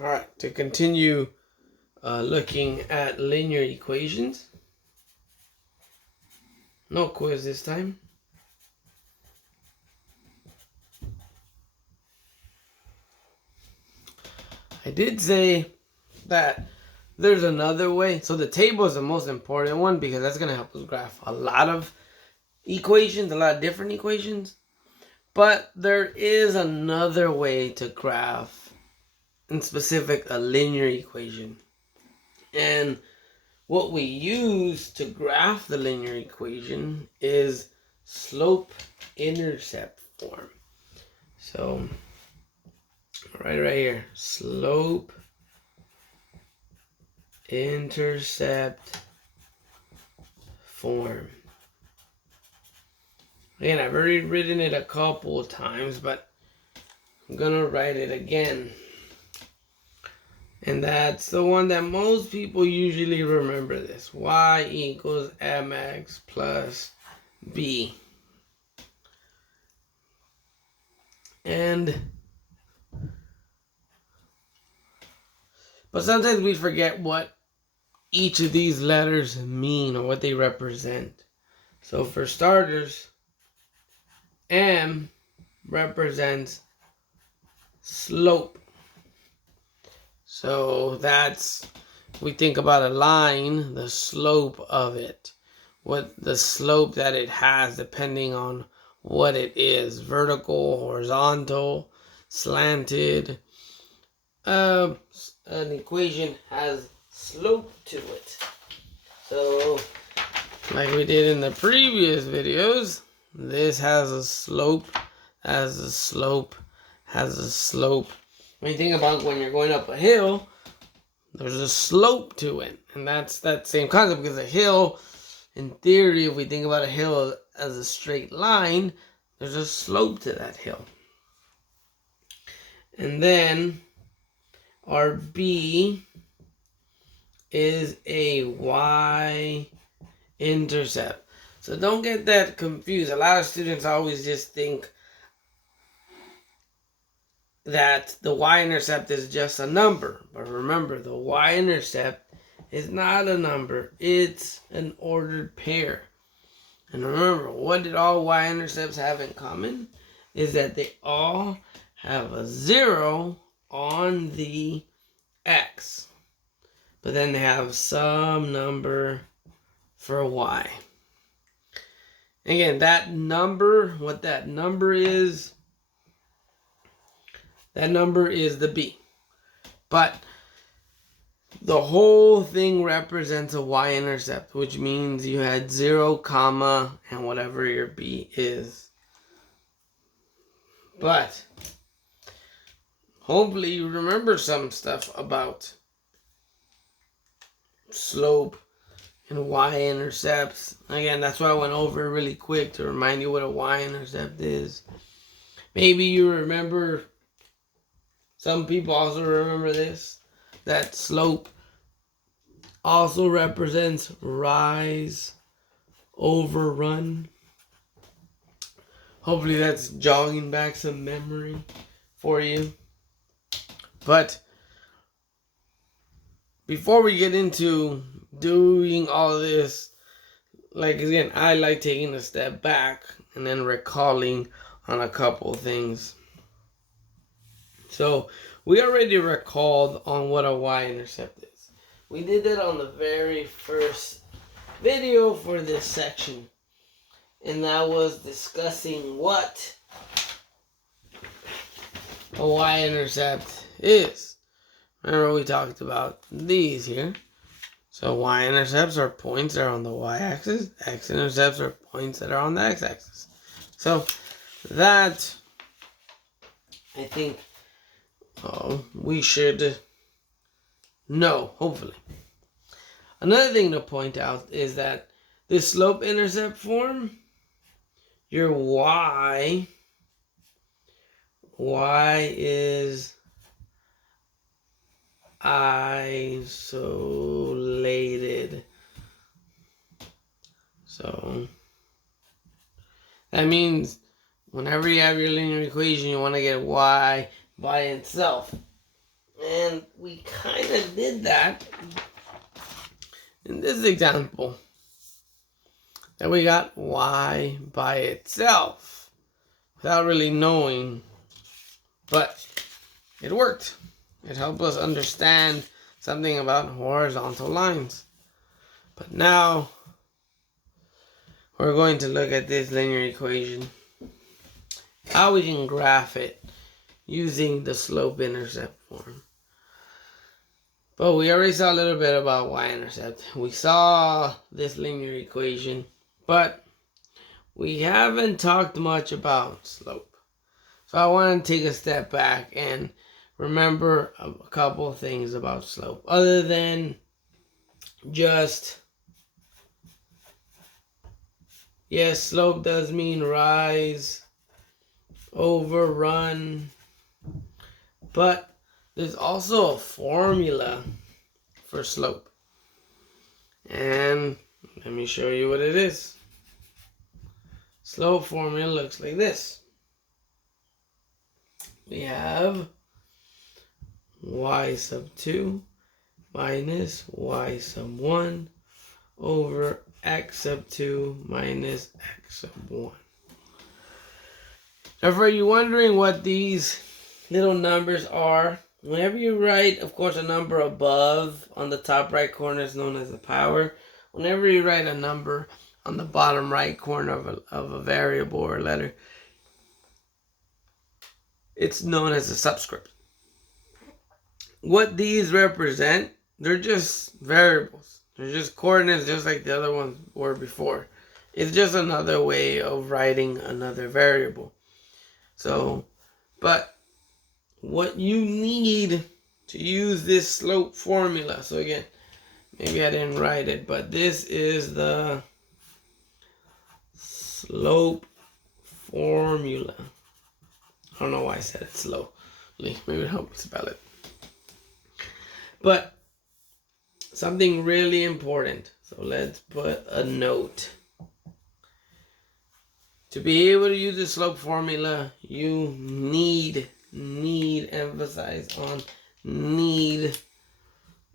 All right, to continue looking at linear equations. No quiz this time. I did say that there's another way. So the table is the most important one because that's going to help us graph a lot of equations, a lot of different equations. But there is another way to graph, in specific, a linear equation. And what we use to graph the linear equation is slope-intercept form. So, right here, slope-intercept form. Again, I've already written it a couple of times, but I'm gonna write it again. And that's the one that most people usually remember this. Y equals mx plus b. But sometimes we forget what each of these letters mean or what they represent. So for starters, M represents slope. So that's, we think about a line, the slope of it. What the slope that it has depending on what it is. Vertical, horizontal, slanted. An equation has slope to it. So, like we did in the previous videos, this has a slope, has a slope, has a slope. When you think about when you're going up a hill, there's a slope to it. And that's that same concept, because a hill, in theory, if we think about a hill as a straight line, there's a slope to that hill. And then our B is a y-intercept. So don't get that confused. A lot of students always just think that the y-intercept is just a number. But remember, the y-intercept is not a number. It's an ordered pair. And remember, what did all y-intercepts have in common? Is that they all have a 0 on the x. But then they have some number for y. Again, that number, what that number is, that number is the b. But the whole thing represents a y-intercept, which means you had 0, comma, and whatever your b is. But hopefully you remember some stuff about slope and y-intercepts. Again, that's why I went over really quick to remind you what a y-intercept is. Maybe you remember, some people also remember this, that slope also represents rise over run. Hopefully that's jogging back some memory for you. But before we get into doing all this, like, again, I like taking a step back and then recalling on a couple things. So we already recalled on what a y-intercept is. We did that on the very first video for this section. And that was discussing what a y-intercept is. Remember, we talked about these here. So y-intercepts are points that are on the y-axis. X-intercepts are points that are on the x-axis. So that, I think, we should know, hopefully. Another thing to point out is that this slope-intercept form, your y is isolated. So that means whenever you have your linear equation, you want to get y by itself. And we kind of did that in this example. Then we got y by itself without really knowing, but it worked. It helped us understand something about horizontal lines. But now we're going to look at this linear equation, how we can graph it using the slope-intercept form. But we already saw a little bit about y-intercept. We saw this linear equation, but we haven't talked much about slope. So I want to take a step back and remember a couple of things about slope. Other than just, yes, slope does mean rise over run. But there's also a formula for slope. And let me show you what it is. Slope formula looks like this. We have y sub 2 minus y sub 1 over x sub 2 minus x sub 1. Now, for you wondering what these little numbers are, whenever you write, of course, a number above on the top right corner is known as the power. Whenever you write a number on the bottom right corner of a variable or a letter, it's known as a subscript. What these represent, they're just variables. They're just coordinates, just like the other ones were before. It's just another way of writing another variable. So, but what you need to use this slope formula, so again, maybe I didn't write it, but this is the slope formula. I don't know why I said it slowly. Maybe it helped me spell it. But something really important. So let's put a note. To be able to use the slope formula, you need, emphasize on need.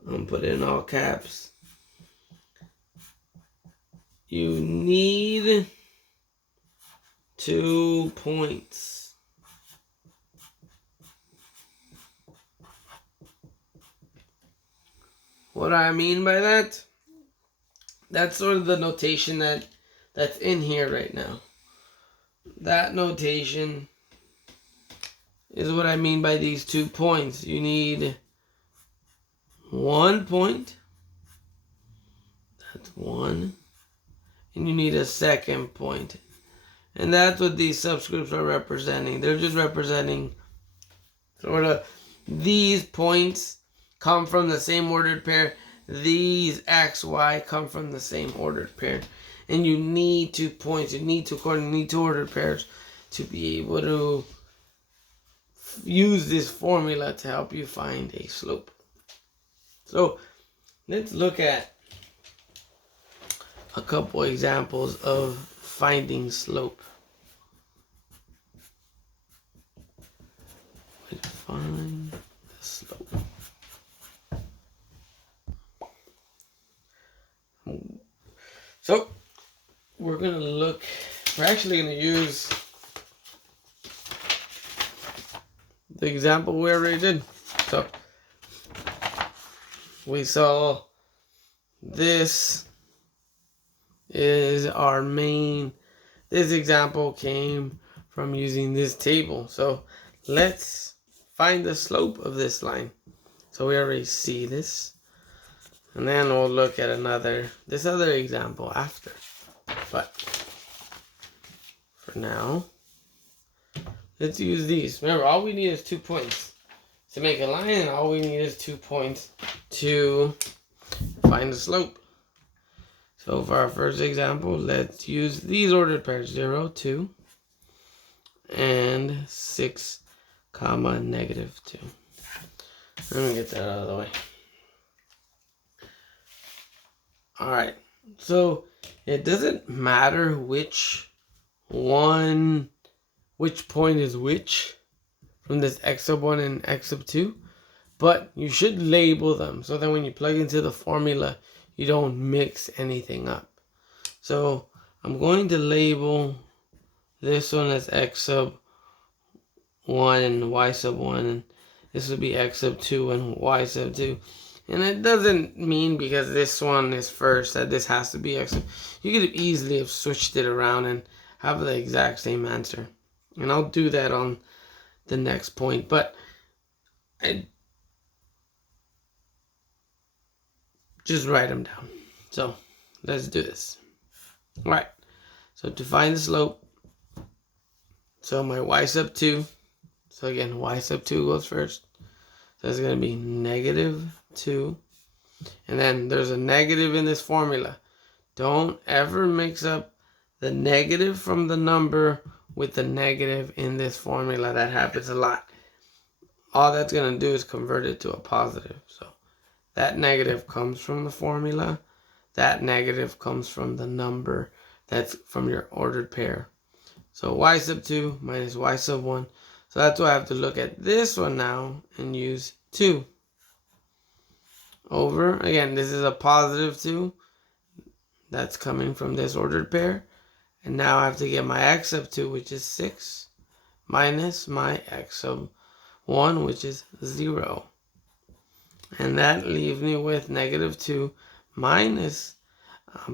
I'm putting it in all caps. You need 2 points. What do I mean by that? That's sort of the notation that's in here right now. That notation is what I mean by these 2 points. You need 1 point. That's 1. And you need a second point. And that's what these subscripts are representing. They're just representing sort of these points come from the same ordered pair. These x, y come from the same ordered pair. And you need 2 points. You need 2 coordinates. You need 2 ordered pairs to be able to use this formula to help you find a slope. So let's look at a couple examples of finding slope. Find the slope. So we're actually going to use the example we already did. So we saw this is our main. This example came from using this table. So let's find the slope of this line. So we already see this. And then we'll look at this other example after. But for now, let's use these. Remember, all we need is 2 points to make a line, and all we need is 2 points to find the slope. So for our first example, let's use these ordered pairs, 0, 2, and 6, comma, negative 2. Let me get that out of the way. Alright, so it doesn't matter which point is which from this x sub 1 and x sub 2, But you should label them so that when you plug into the formula, you don't mix anything up. So I'm going to label this one as x sub 1 and y sub 1, and this would be x sub 2 and y sub 2. And it doesn't mean because this one is first that this has to be x sub. You could easily have switched it around and have the exact same answer. And I'll do that on the next point. But just write them down. So let's do this. All right. So to find the slope, so my y sub 2, so again, y sub 2 goes first. So it's going to be negative 2. And then there's a negative in this formula. Don't ever mix up the negative from the number with the negative in this formula. That happens a lot. All that's going to do is convert it to a positive. So that negative comes from the formula. That negative comes from the number that's from your ordered pair. So y sub 2 minus y sub 1. So that's why I have to look at this one now and use 2. Over, again, this is a positive 2. That's coming from this ordered pair. And now I have to get my x sub 2, which is 6, minus my x sub 1, which is 0. And that leaves me with negative 2 minus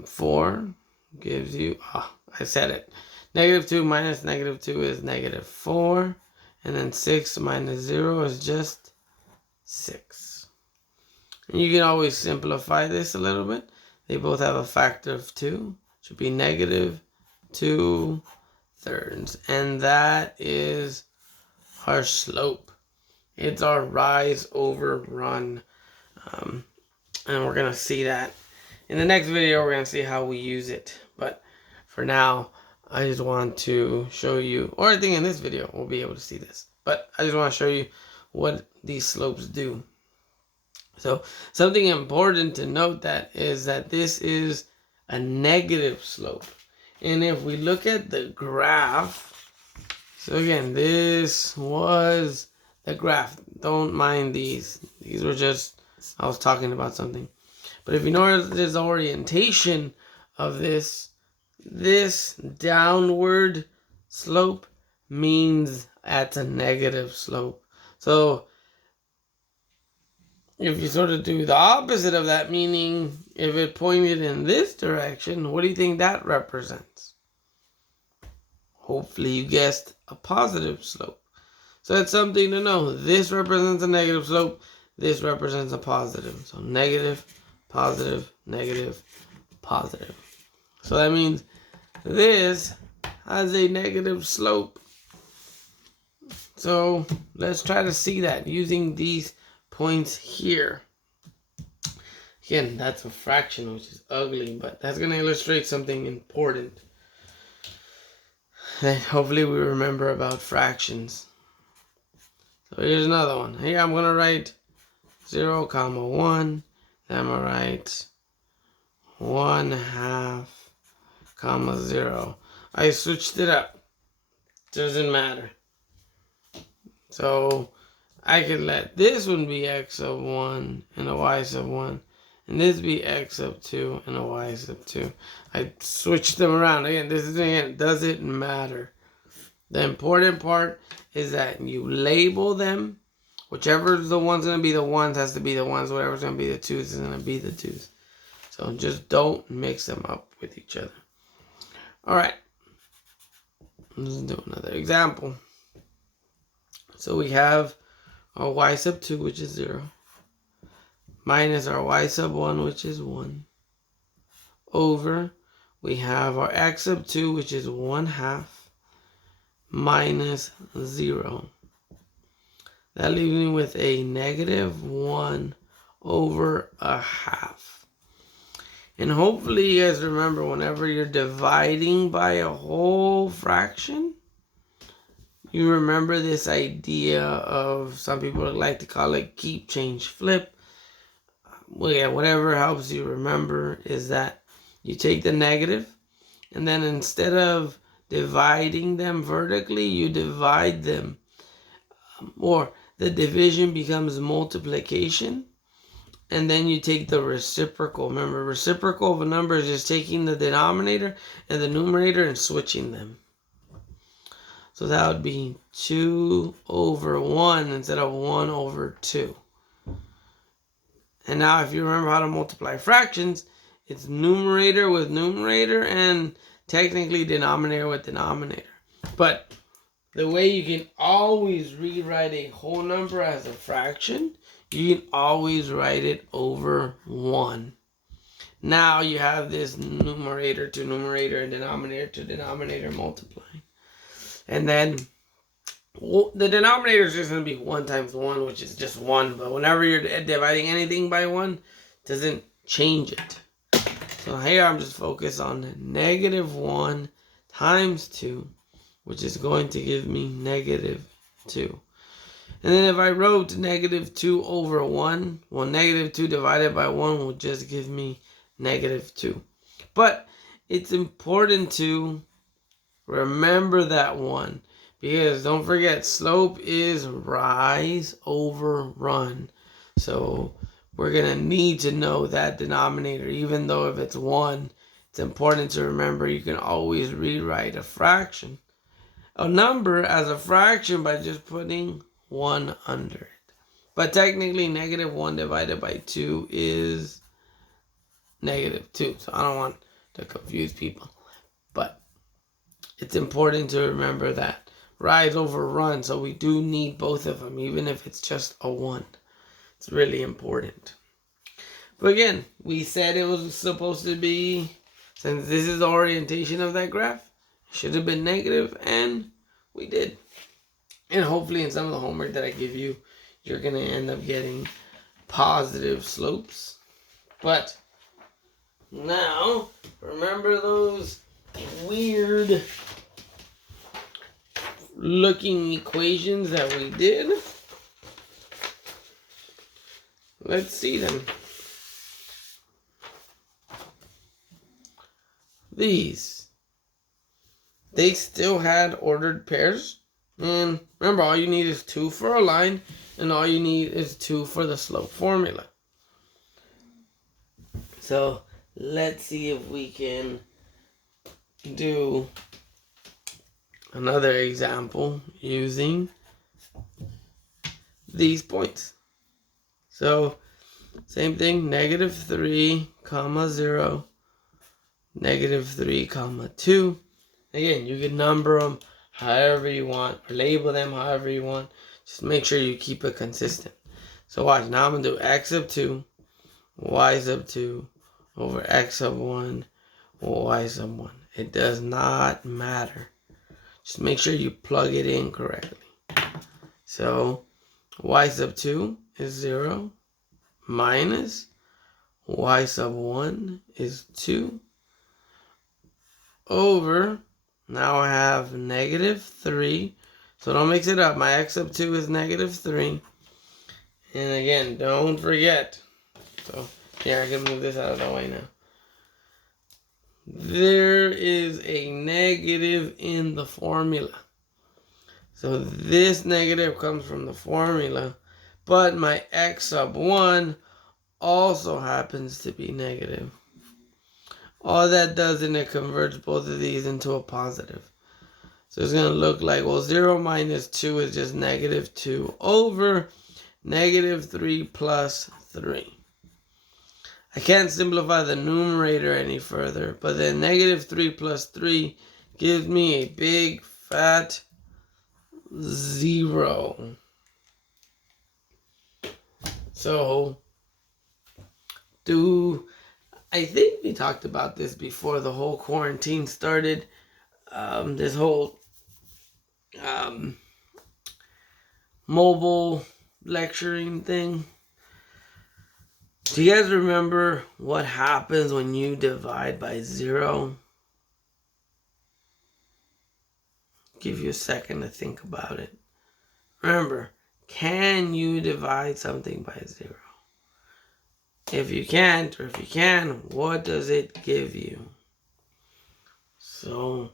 4 gives you, I said it. Negative 2 minus negative 2 is negative 4. And then 6 minus 0 is just 6. And you can always simplify this a little bit. They both have a factor of 2. It should be negative 2 thirds. And that is our slope. It's our rise over run. And we're going to see that. In the next video, we're going to see how we use it. But for now, I just want to show you, or I think in this video, we'll be able to see this. But I just want to show you what these slopes do. So something important to note that is that this is a negative slope. And if we look at the graph, so again, this was the graph. Don't mind these. These were just, I was talking about something. But if you notice the orientation of this downward slope means that's a negative slope. So if you sort of do the opposite of that, meaning if it pointed in this direction, what do you think that represents? Hopefully you guessed a positive slope. So that's something to know. This represents a negative slope. This represents a positive. So negative, positive, negative, positive. So that means this has a negative slope. So let's try to see that using these points here. Again, that's a fraction, which is ugly, but that's going to illustrate something important that hopefully we remember about fractions. So here's another one. Here I'm going to write 0, 1. Then I'm going to write 1/2, 0. I switched it up. Doesn't matter. So I could let this one be x sub 1 and a y sub 1. And this be x sub 2 and a y sub 2. I switched them around. Again, it doesn't matter. The important part is that you label them. Whichever the one's going to be the ones has to be the ones. Whatever's going to be the twos is going to be the twos. So just don't mix them up with each other. All right. Let's do another example. So we have our y sub 2, which is 0, minus our y sub 1, which is 1, over, we have our x sub 2, which is 1/2, minus 0. That leaves me with a negative 1 over 1/2. And hopefully you guys remember whenever you're dividing by a whole fraction, you remember this idea of, some people like to call it keep, change, flip. Well, yeah, whatever helps you remember is that you take the negative, and then instead of dividing them vertically, you divide them, or the division becomes multiplication. And then you take the reciprocal. Remember, reciprocal of a number is just taking the denominator and the numerator and switching them. So that would be 2 over 1 instead of 1 over 2. And now if you remember how to multiply fractions, it's numerator with numerator and technically denominator with denominator. But the way you can always rewrite a whole number as a fraction, you can always write it over 1. Now you have this numerator to numerator and denominator to denominator multiplying. And then the denominator is just going to be 1 times 1, which is just 1. But whenever you're dividing anything by 1, it doesn't change it. So here I'm just focused on negative 1 times 2, which is going to give me negative 2. And then if I wrote negative 2 over 1, well, negative 2 divided by 1 will just give me negative 2. But it's important to remember that 1. Because don't forget, slope is rise over run. So we're going to need to know that denominator. Even though if it's 1, it's important to remember you can always rewrite a number as a fraction by just putting 1 under it. But technically, negative 1 divided by 2 is negative 2. So I don't want to confuse people. But it's important to remember that. Rise over run, so we do need both of them, even if it's just a 1. It's really important. But again, we said it was supposed to be, since this is the orientation of that graph, it should have been negative, and we did. And hopefully in some of the homework that I give you, you're going to end up getting positive slopes. But now, remember those weird looking equations that we did? Let's see them. These. They still had ordered pairs. And remember, all you need is 2 for a line, and all you need is 2 for the slope formula. So let's see if we can do another example using these points. So same thing, negative 3, 0, negative 3, 2. Again, you can number them however you want, or label them however you want. Just make sure you keep it consistent. So watch, now I'm going to do x sub 2, y sub 2, over x sub 1, y sub 1. It does not matter. Just make sure you plug it in correctly. So y sub 2 is 0, minus y sub 1 is 2, over, now I have negative 3. So don't mix it up. My x sub 2 is negative 3. And again, don't forget. So here, I can move this out of the way now. There is a negative in the formula. So this negative comes from the formula. But my x sub 1 also happens to be negative. All that does is it converts both of these into a positive. So it's going to look like, well, 0 minus 2 is just negative 2 over negative 3 plus 3. I can't simplify the numerator any further, but then negative 3 plus 3 gives me a big fat 0. So, I think we talked about this before the whole quarantine started. This whole mobile lecturing thing. Do you guys remember what happens when you divide by 0? Give you a second to think about it. Remember, can you divide something by 0? If you can't, or if you can, what does it give you? So,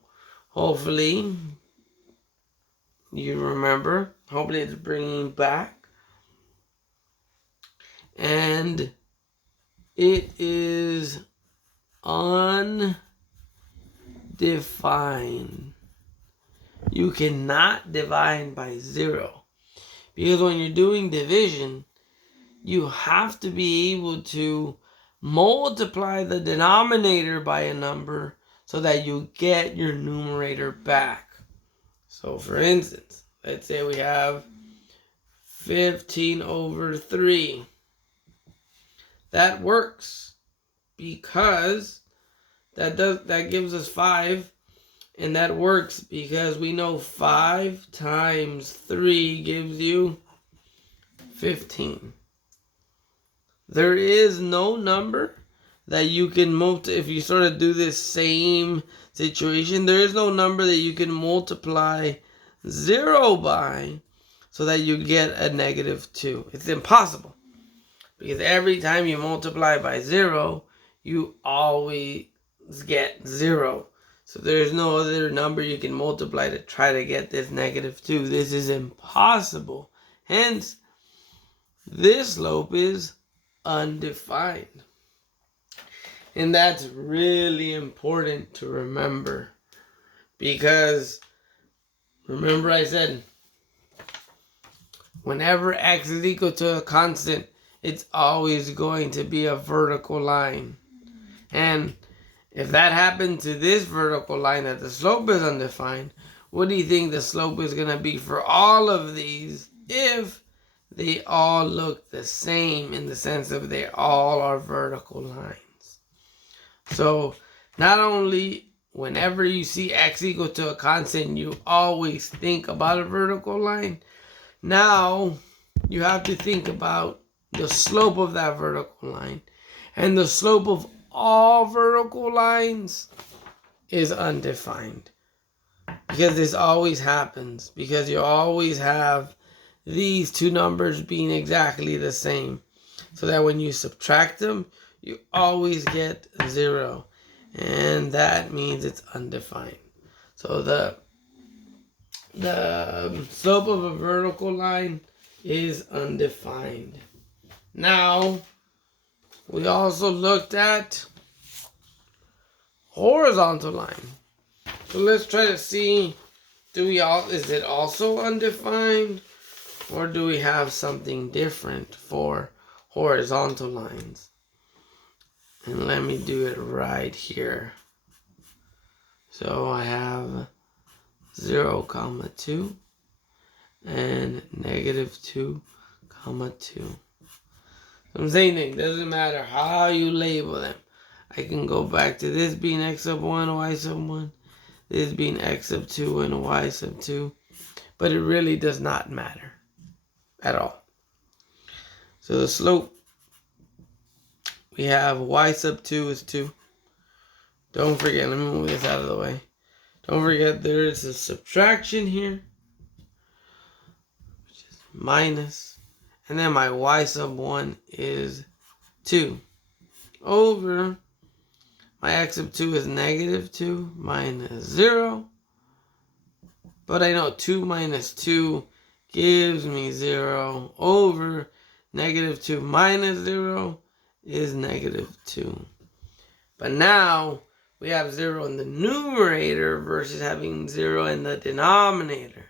hopefully, you remember. Hopefully, it's bringing back and it is undefined. You cannot divide by 0. Because when you're doing division, you have to be able to multiply the denominator by a number so that you get your numerator back. So for instance, let's say we have 15 over 3. That works because that gives us 5. And that works because we know 5 times 3 gives you 15. There is no number that you can multiply. If you sort of do this same situation, there is no number that you can multiply 0 by so that you get a -2. It's impossible. Because every time you multiply by 0, you always get 0. So there's no other number you can multiply to try to get this -2. This is impossible. Hence, this slope is undefined. And that's really important to remember. Because, remember I said, whenever x is equal to a constant, it's always going to be a vertical line. And if that happened to this vertical line that the slope is undefined, what do you think the slope is going to be for all of these if they all look the same in the sense of they all are vertical lines? So not only whenever you see x equal to a constant, you always think about a vertical line. Now you have to think about the slope of that vertical line. And the slope of all vertical lines is undefined. Because this always happens. Because you always have these two numbers being exactly the same. So that when you subtract them, you always get 0. And that means it's undefined. So the slope of a vertical line is undefined. Now, we also looked at horizontal line. So let's try to see, is it also undefined? Or do we have something different for horizontal lines? And let me do it right here. So I have 0, 2 and -2, 2. I'm saying it doesn't matter how you label them. I can go back to this being x sub 1, y sub 1, this being x sub 2 and y sub 2, but it really does not matter at all. So the slope, we have y sub 2 is 2. Don't forget, let me move this out of the way. Don't forget there is a subtraction here, which is minus. And then my y sub 1 is 2 over my x sub 2 is -2 minus 0. But I know 2 minus 2 gives me 0 over -2 minus 0 is -2. But now we have 0 in the numerator versus having 0 in the denominator.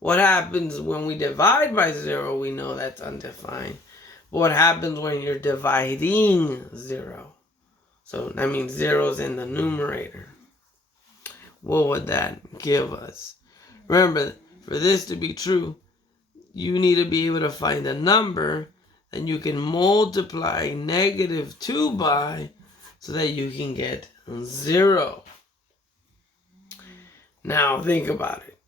What happens when we divide by 0? We know that's undefined. But what happens when you're dividing 0? So that means 0 is in the numerator. What would that give us? Remember, for this to be true, you need to be able to find a number that you can multiply -2 by so that you can get 0. Now think about it.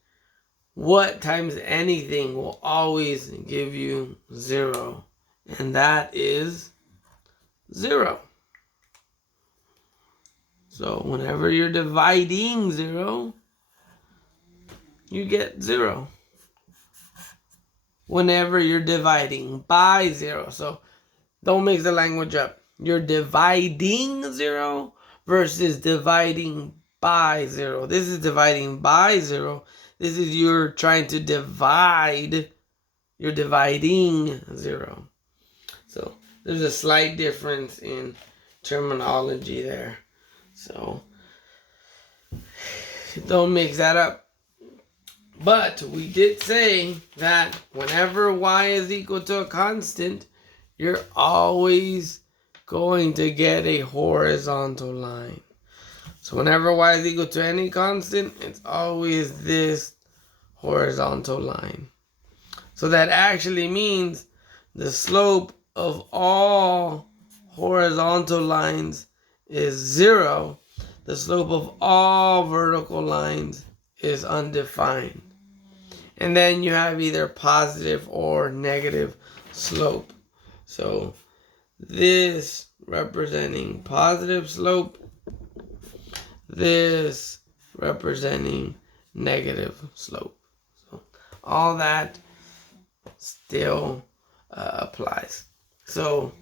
What times anything will always give you 0? And that is 0. So whenever you're dividing 0, you get 0. Whenever you're dividing by 0. So don't mix the language up. You're dividing 0 versus dividing by 0. This is dividing by 0. This is you're trying to divide. You're dividing 0. So there's a slight difference in terminology there. So don't mix that up. But we did say that whenever y is equal to a constant, you're always going to get a horizontal line. So whenever y is equal to any constant, it's always this horizontal line. So that actually means the slope of all horizontal lines is 0. The slope of all vertical lines is undefined. And then you have either positive or negative slope. So this representing positive slope, this representing negative slope. So all that still applies. So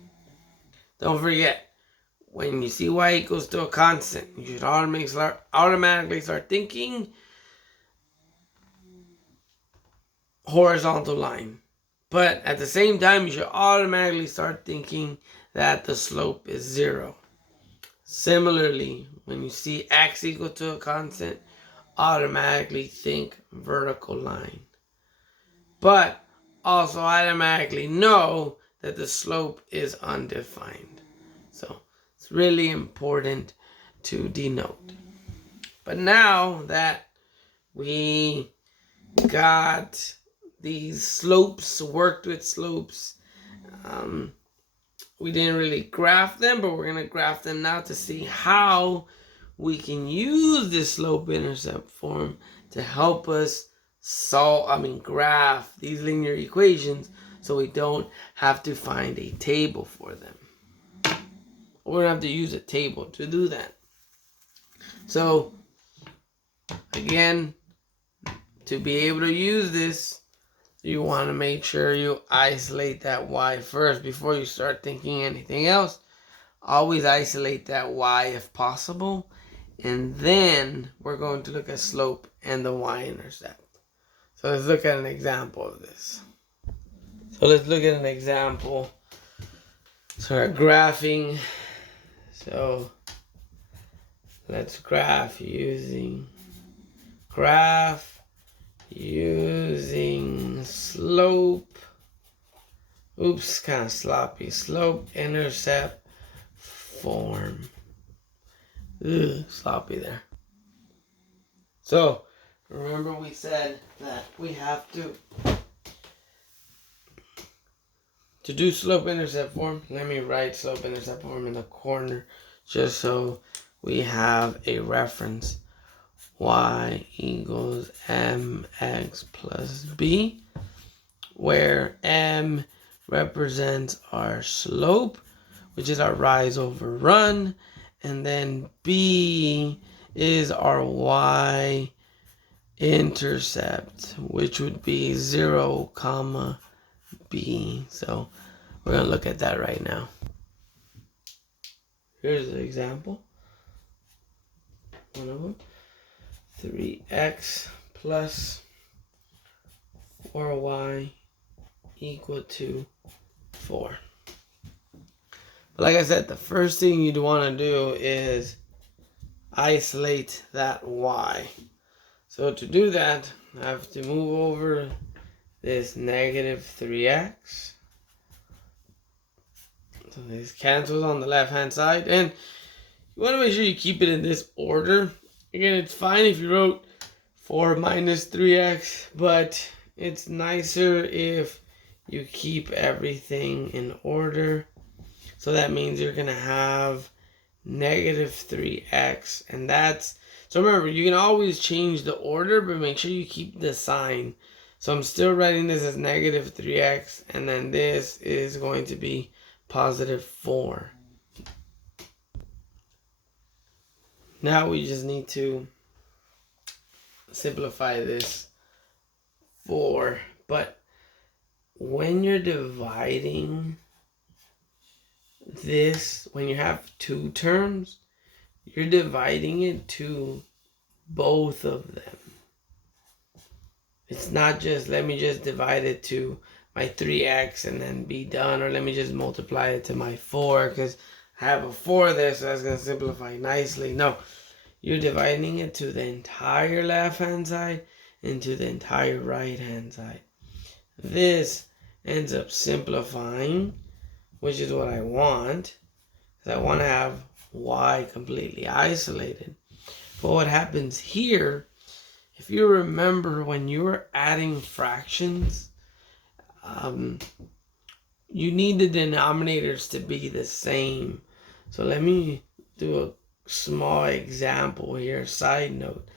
don't forget, when you see y equals to a constant, you should automatically start thinking horizontal line. But at the same time, you should automatically start thinking that the slope is 0. Similarly, when you see x equal to a constant, automatically think vertical line. But also automatically know that the slope is undefined. So it's really important to denote. But now that we got these slopes, worked with slopes, we didn't really graph them, but we're going to graph them now to see how we can use this slope-intercept form to help us graph these linear equations so we don't have to find a table for them. We're going to have to use a table to do that. So, again, to be able to use this, you want to make sure you isolate that y first before you start thinking anything else. Always isolate that y if possible. And then we're going to look at slope and the y-intercept. So let's look at an example of this. So let's look at an example. Start graphing. So let's graph using slope. Oops, kind of sloppy. Slope-intercept form. Sloppy there. So remember we said that we have to do slope-intercept form. Let me write slope-intercept form in the corner just so we have a reference. Y equals mx plus b, where m represents our slope, which is our rise over run, and then b is our y-intercept, which would be 0, b. So we're going to look at that right now. Here's the example. One of them. 3x plus 4y equal to 4. But like I said, the first thing you'd want to do is isolate that y. So to do that, I have to move over this negative 3x. So this cancels on the left hand side. And you want to make sure you keep it in this order. Again, it's fine if you wrote 4 minus 3x, but it's nicer if you keep everything in order. So that means you're going to have negative 3x, and that's, so remember, you can always change the order, but make sure you keep the sign. So I'm still writing this as negative 3x, and then this is going to be positive 4. Now we just need to simplify this 4. But when you're dividing this, when you have two terms, you're dividing it to both of them. It's not just, let me just divide it to my 3x and then be done, or let me just multiply it to my 4 because I have a 4 there, so that's going to simplify nicely. No, you're dividing it to the entire left-hand side and to the entire right-hand side. This ends up simplifying, which is what I want, because I want to have y completely isolated. But what happens here, if you remember when you were adding fractions, you need the denominators to be the same. So let me do a small example here, side note.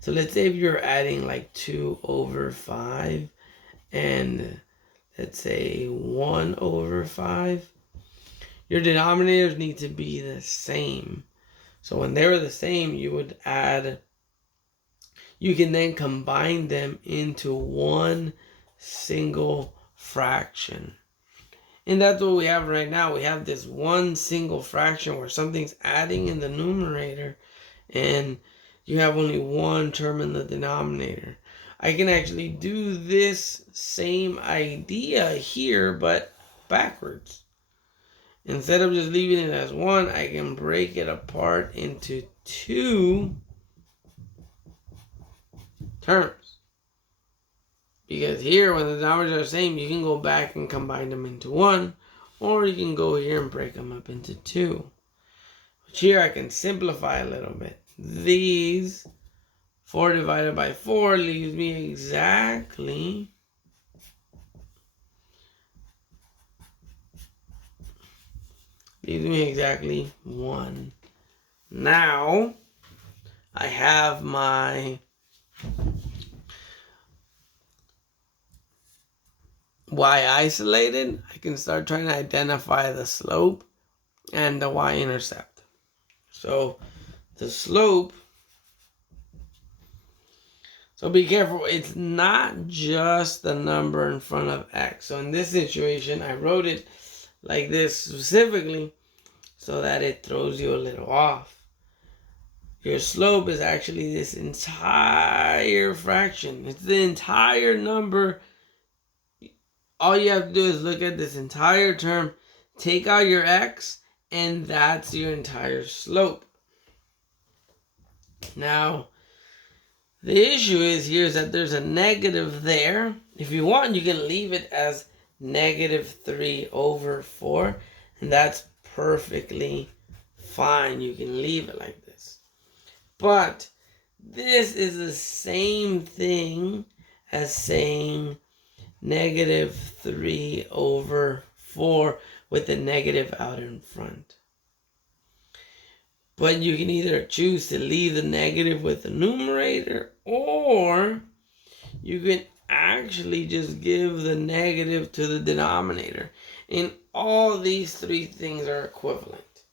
So let's say if you're adding like 2 over 5 and let's say 1 over 5, your denominators need to be the same. So when they were the same, you would add, you can then combine them into one single fraction. And that's what we have right now. We have this one single fraction where something's adding in the numerator and you have only one term in the denominator. I can actually do this same idea here, but backwards. Instead of just leaving it as 1, I can break it apart into 2 terms. Because here, when the denominators are the same, you can go back and combine them into 1, or you can go here and break them up into 2. Which here I can simplify a little bit. These 4 divided by 4 leaves me exactly 1. Now I have my y isolated. I can start trying to identify the slope and the y-intercept. So the slope, so be careful, it's not just the number in front of x. So in this situation, I wrote it like this specifically so that it throws you a little off. Your slope is actually this entire fraction. It's the entire number. All you have to do is look at this entire term, take out your x, and that's your entire slope. Now, the issue is here is that there's a negative there. If you want, you can leave it as -3 over 4, and that's perfectly fine. You can leave it like this. But this is the same thing as saying -3 over 4 with the negative out in front. But you can either choose to leave the negative with the numerator, or you can actually just give the negative to the denominator. And all these 3 things are equivalent.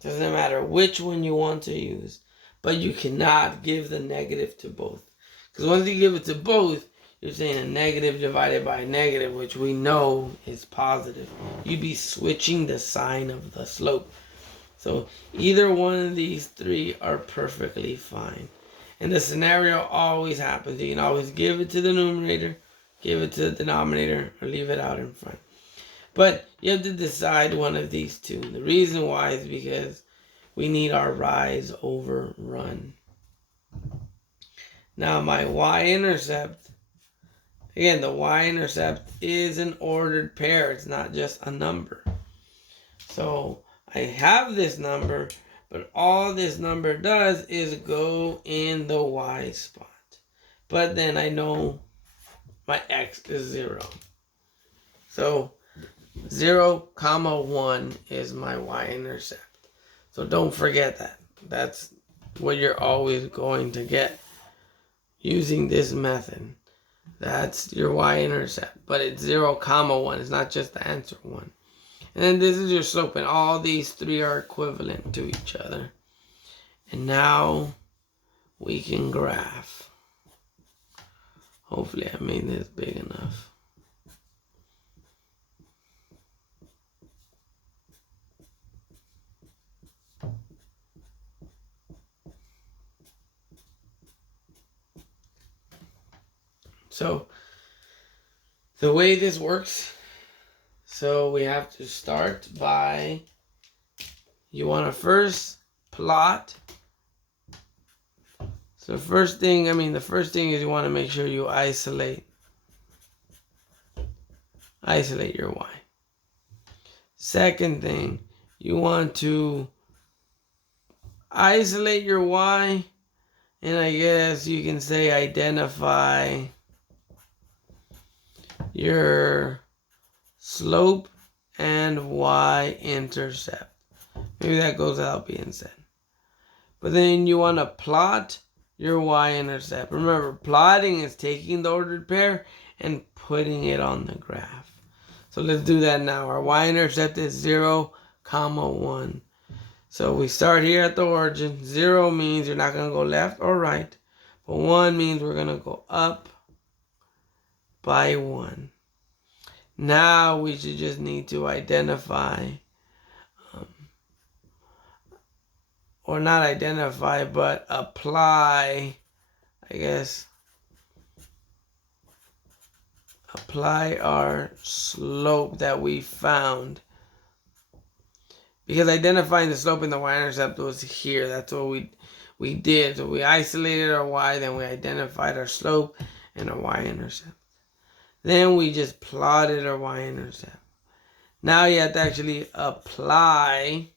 Doesn't matter which one you want to use, but you cannot give the negative to both. Because once you give it to both, you're saying a negative divided by a negative, which we know is positive. You'd be switching the sign of the slope. So either one of these 3 are perfectly fine. And the scenario always happens. You can always give it to the numerator, give it to the denominator, or leave it out in front. But you have to decide one of these 2. The reason why is because we need our rise over run. Now my y-intercept, again, the y-intercept is an ordered pair. It's not just a number. So I have this number, but all this number does is go in the y spot. But then I know my x is 0. So 0, 1 is my y-intercept. So don't forget that. That's what you're always going to get using this method. That's your y-intercept. But it's 0, 1. It's not just the answer 1. And then this is your slope, and all these 3 are equivalent to each other. And now we can graph. Hopefully I made this big enough. So The way this works, so we have to start by, you want to first plot. So the first thing is you want to make sure you isolate your y. Second thing, you want to isolate your y, and I guess you can say identify your slope and y-intercept. Maybe that goes without being said. But then you want to plot your y-intercept. Remember, plotting is taking the ordered pair and putting it on the graph. So let's do that now. Our y-intercept is 0, 1. So we start here at the origin. 0 means you're not going to go left or right. But 1 means we're going to go up by 1. Now we should just need to identify, or not identify, but apply, I guess, apply our slope that we found. Because identifying the slope in the y-intercept was here. That's what we did. So we isolated our y, then we identified our slope and our y-intercept. Then we just plotted our y-intercept. Now you have to actually apply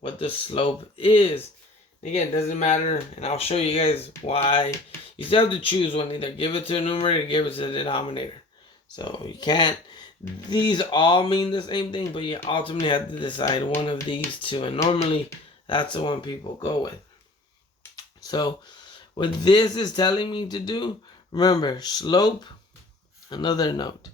what the slope is. Again, it doesn't matter, and I'll show you guys why. You still have to choose one, either give it to the numerator or give it to the denominator. So you can't, these all mean the same thing, but you ultimately have to decide one of these two, and normally that's the one people go with. So what this is telling me to do, remember, slope, another note,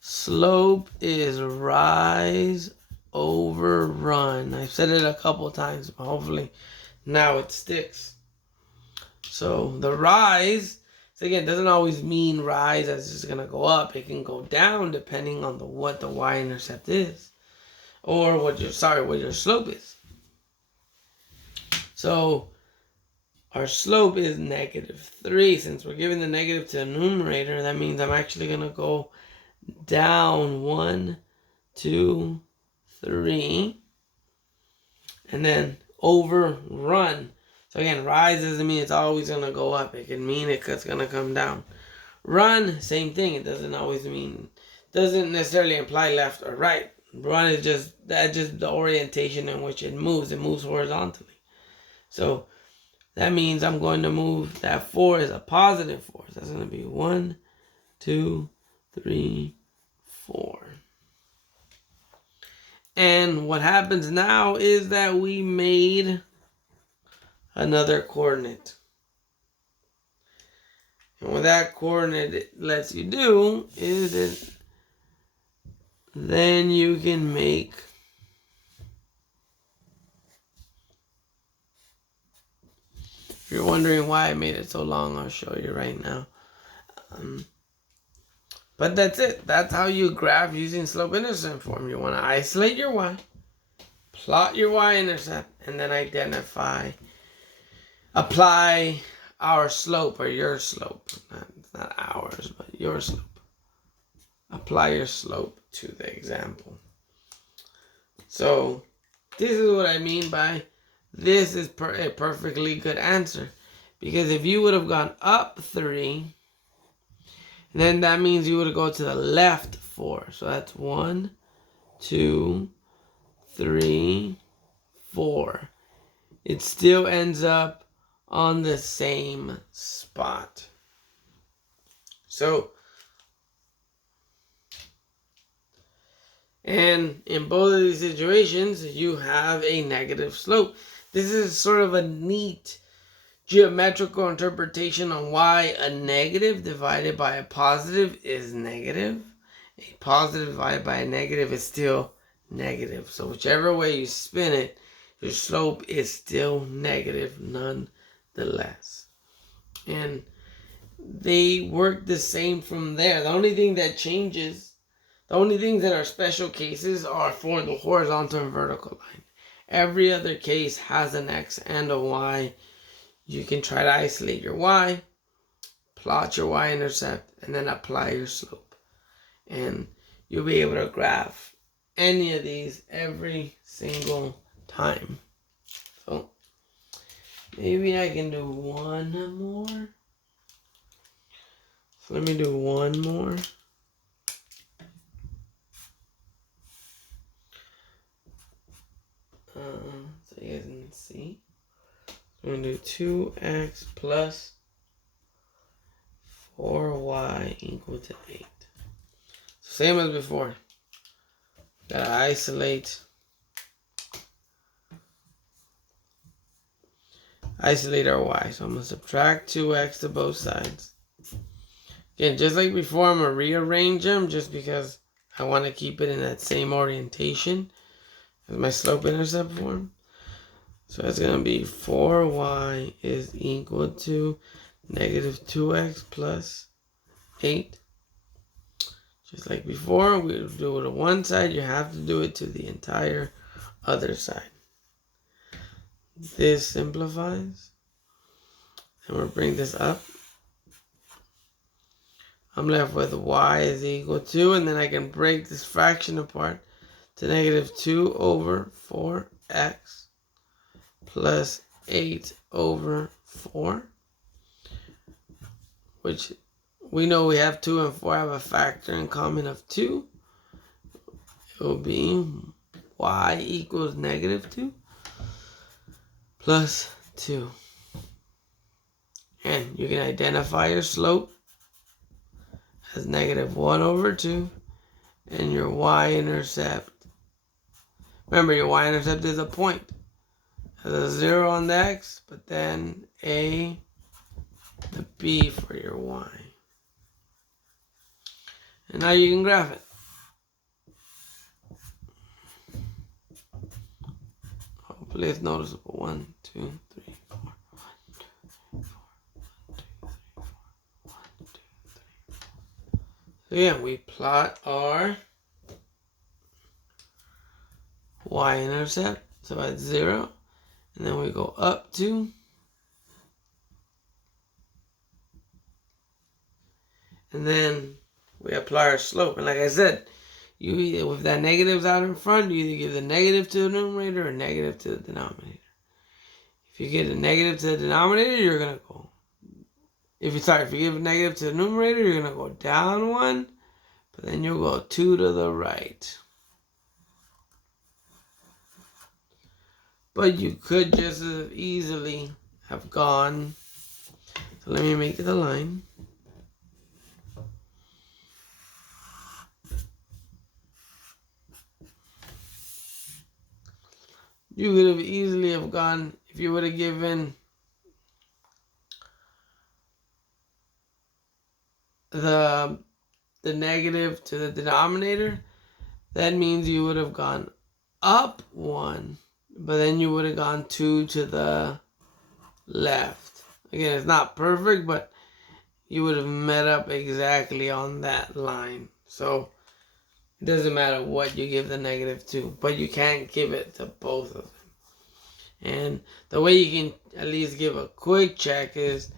slope is rise over run. I've said it a couple times, but hopefully now it sticks. So the rise, so again, doesn't always mean rise as it's gonna go up. It can go down depending on what the y-intercept is, or what your slope is. So our slope is -3. Since we're giving the negative to the numerator, that means I'm actually gonna go down 1, 2, 3, and then over run. So again, rise doesn't mean it's always going to go up. It can mean it's going to come down. Run, same thing. It doesn't necessarily imply left or right. Run is just the orientation in which it moves. It moves horizontally. So that means I'm going to move, that 4 is a positive force. That's going to be 1, 2, 3, 4. And what happens now is that we made another coordinate. And what that coordinate lets you do is that then you can make if you're wondering why I made it so long, I'll show you right now. But that's it. That's how you graph using slope-intercept form. You want to isolate your y, plot your y-intercept, and then apply our slope or your slope. Not ours, but your slope. Apply your slope to the example. So this is what I mean by this is a perfectly good answer. Because if you would have gone up 3, then that means you would go to the left 4. So that's 1, 2, 3, 4. It still ends up on the same spot. So, and in both of these situations, you have a negative slope. This is sort of a neat geometrical interpretation on why a negative divided by a positive is negative. A positive divided by a negative is still negative. So whichever way you spin it, your slope is still negative nonetheless. And they work the same from there. The only thing that changes, the only things that are special cases are for the horizontal and vertical line. Every other case has an X and a Y. You can try to isolate your y, plot your y-intercept, and then apply your slope. And you'll be able to graph any of these every single time. So maybe I can do one more. So let me do one more. So you guys can see. I'm going to do 2x plus 4y equal to 8. Same as before. Gotta isolate our y. So I'm going to subtract 2x to both sides. Again, just like before, I'm going to rearrange them just because I want to keep it in that same orientation as my slope-intercept form. So it's going to be 4y is equal to negative 2x plus 8. Just like before, we do it to one side, you have to do it to the entire other side. This simplifies. And we'll bring this up. I'm left with y is equal to, and then I can break this fraction apart to negative 2 over 4x plus 8 over 4, which we know we have 2 and 4 have a factor in common of 2. It will be y equals negative 2 plus 2. And you can identify your slope as negative 1 over 2 and your y-intercept. Remember, your y-intercept is a point. Has a 0 on the x, but then a to b for your y. And now you can graph it. Hopefully it's noticeable. 1, 2, 3, 4. 1, 2, 3, 4. 1, 2, 3, 4. So yeah, we plot our y-intercept. So at 0. And then we go up 2. And then we apply our slope. And like I said, you either, with that negatives out in front, you either give the negative to the numerator or negative to the denominator. If you get a negative to the denominator, you're going to go. If you give a negative to the numerator, you're going to go down 1. But then you'll go 2 to the right. But you could just as easily have gone. So let me make the line. You could have easily have gone, if you would have given the negative to the denominator, that means you would have gone up 1, but then you would have gone 2 to the left. Again, it's not perfect, but you would have met up exactly on that line. So it doesn't matter what you give the negative to, but you can't give it to both of them. And the way you can at least give a quick check is,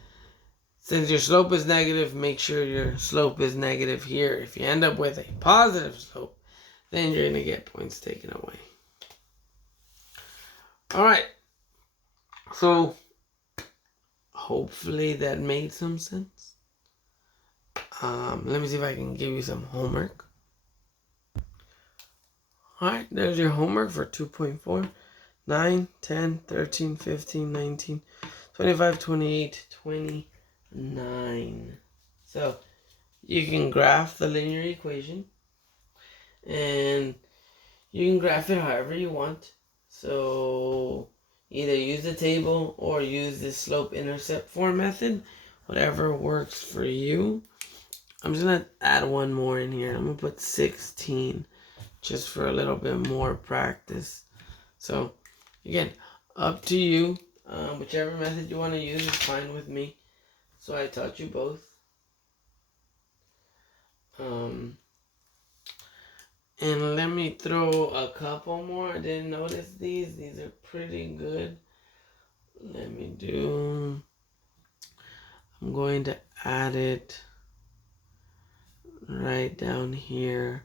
since your slope is negative, make sure your slope is negative here. If you end up with a positive slope, then you're going to get points taken away. Alright, so hopefully that made some sense. Let me see if I can give you some homework. Alright, there's your homework for 2.4. 9, 10, 13, 15, 19, 25, 28, 29. So you can graph the linear equation, and you can graph it however you want. So either use the table or use the slope-intercept form method, whatever works for you. I'm just going to add one more in here. I'm going to put 16 just for a little bit more practice. So again, up to you. Whichever method you want to use is fine with me. So I taught you both. And let me throw a couple more. I didn't notice these. These are pretty good. Let me do... I'm going to add it right down here.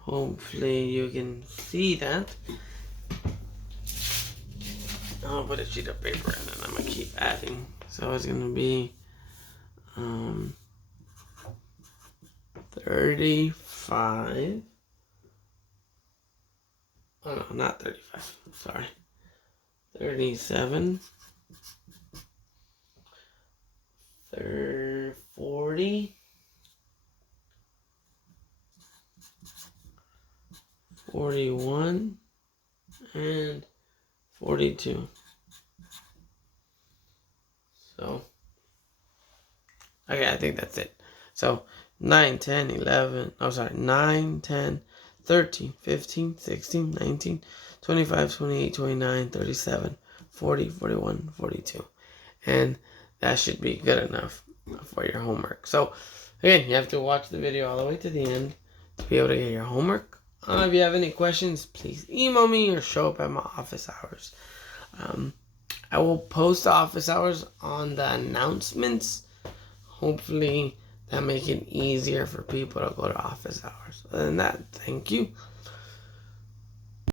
Hopefully you can see that. I'll put a sheet of paper and then I'm gonna keep adding. So it's gonna be 35. Oh no, not 35. Sorry. 37. 40. 41 and 42. So, okay, I think that's it. So, 9, 10, 11, oh sorry, 9, 10, 13, 15, 16, 19, 25, 28, 29, 37, 40, 41, 42. And that should be good enough for your homework. So, again, you have to watch the video all the way to the end to be able to get your homework. If you have any questions, please email me or show up at my office hours. I will post the office hours on the announcements. Hopefully that make it easier for people to go to office hours. Other than that, thank you.